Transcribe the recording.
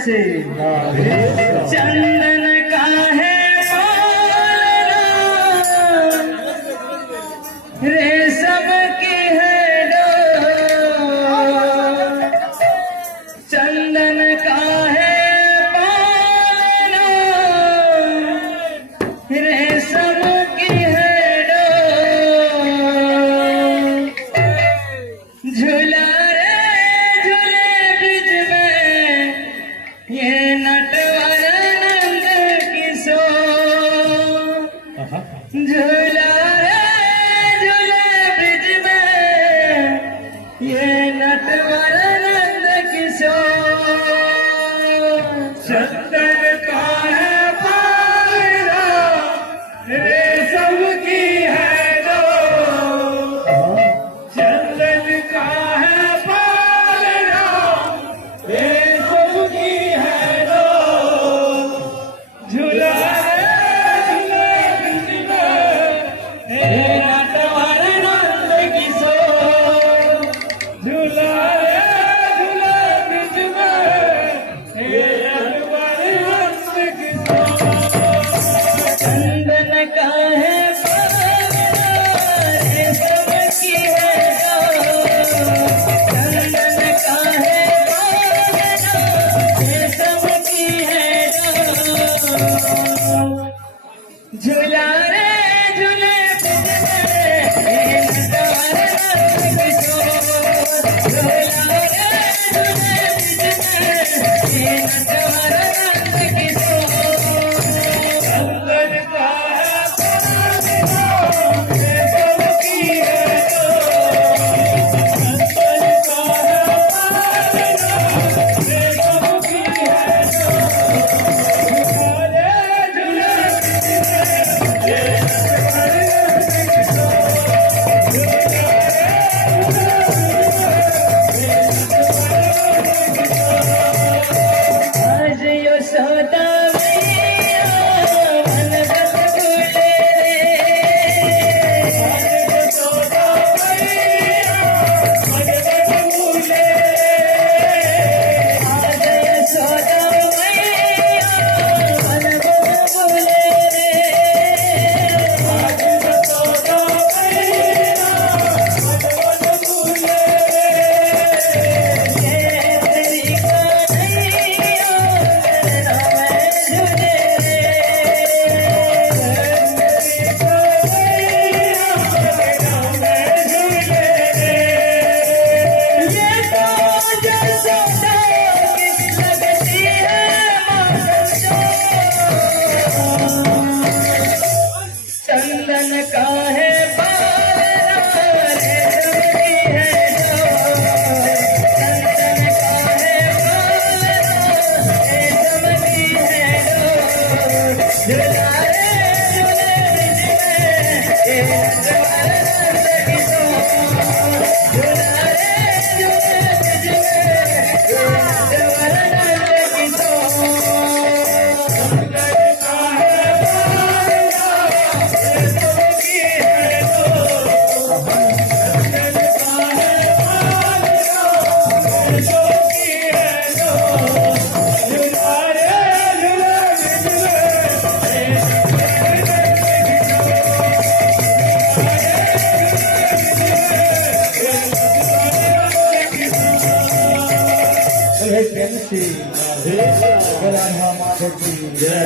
से चंदन का है रेशम की है डोर, चंदन का है पालना, रेशम की है डोर। झूला रे झूले ब्रिज में ये नटवर नंद किशोर, झूला ये नटवर नंद किशोर। चंदन का है पालना, रेशम की है डोर, चंदन का है पालना, रेशम की है डोर। झूला झूले ब्रिज में ये नटवर नंद किशोर, झूला झूला ब्रिज में हे नटवर नंद किशोर। चंदन का है पालना, रेशम की है डोर, चंदन का है पालना, रेशम की है डोर। झूला रे झूले ब्रिज में हे नटवर नंद किशोर, झूला रे झूले ब्रिज में हे नटवर नंद किशोर। चंदन का है पालना, रेशम की है डोर, चंदन का है पालना, रेशम की है डोर। झूला झूला ब्रिज में हे नटवर नंद किशोर, झूला आज यशोदा मैया मन बस भूले रे, आज यशोदा मैया मन बस भूले रे, आज यशोदा मैया मन बस भूले रे, आज यशोदा मैया मन बस भूले रे। ये तेरी कन्हैया मेरा मैं झूले रे, तेरी कन्हैया मेरा मैं झूले रे। ये तो यशोदा की लगती है माखन चोर। चंदन का है पालना, रेशम की है डोर, चंदन का है पालना, रेशम की है डोर। झूला रे झूले ब्रिज में ये नटवर नंद किशोर, झूला रे झूले ब्रिज में ये नटवर नंद किशोर। चंदन का है पालना, रेशम की है डोर, चंदन का है पालना, रेशम की है डोर। झूला रे झूले ब्रिज में हे नटवर नंद किशोर।